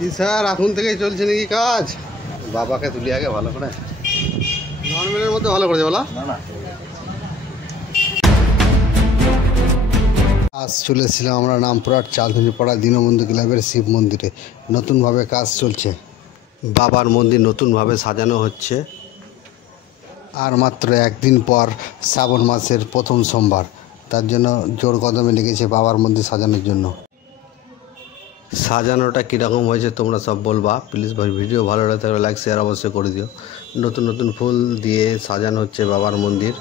কি স্যার এখন থেকেই চলছে নাকি কাজ? বাবাকে তুলি আগে ভালো করে, নর্মালের মধ্যে ভালো করেছে বলা না। আজ চলে এসেছিলাম আমরা নামপুরার চালধুনিপাড়া দীনবন্ধু ক্লাবের শিব মন্দিরে। নতুনভাবে কাজ চলছে, বাবার মন্দির নতুনভাবে সাজানো হচ্ছে। আর মাত্র একদিন পর শ্রাবণ মাসের প্রথম সোমবার, তার জন্য জোর কদমে লেগেছে বাবার মন্দির সাজানোর জন্য। সাজানোটা কীরকম হয়েছে তোমরা সব বলবা প্লিজ ভাই। ভিডিও ভালো লাগে থাকলে লাইক শেয়ার অবশ্যই করে দিও। নতুন নতুন ফুল দিয়ে সাজানো হচ্ছে বাবার মন্দির।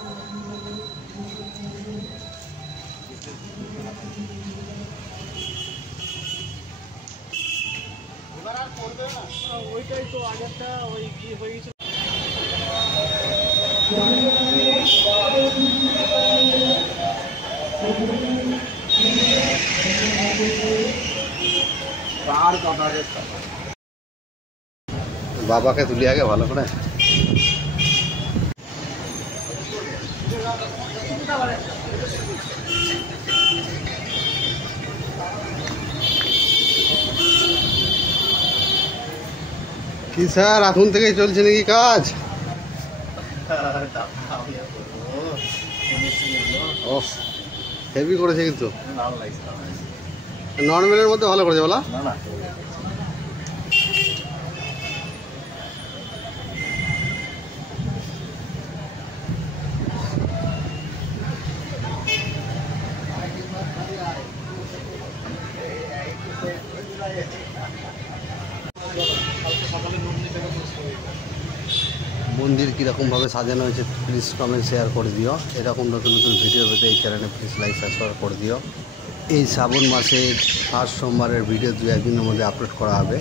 বাবাকে তুলি আগে ভালো করে। কি স্যার এখন থেকেই চলছে নাকি কাজ? হেভি করেছে কিন্তু, নর্মালের মধ্যে ভালো করেছে বলা না। মন্দির কীরকমভাবে সাজানো হয়েছে প্লিজ কমেন্ট শেয়ার করে দিও। এরকম নতুন নতুন ভিডিও পেতে এই চ্যানেলে প্লিজ লাইক সাবস্ক্রাইব করে দিও। এই শ্রাবণ মাসের ফার্স্ট সোমবারের ভিডিও 2-1 দিনের মধ্যে আপলোড করা হবে।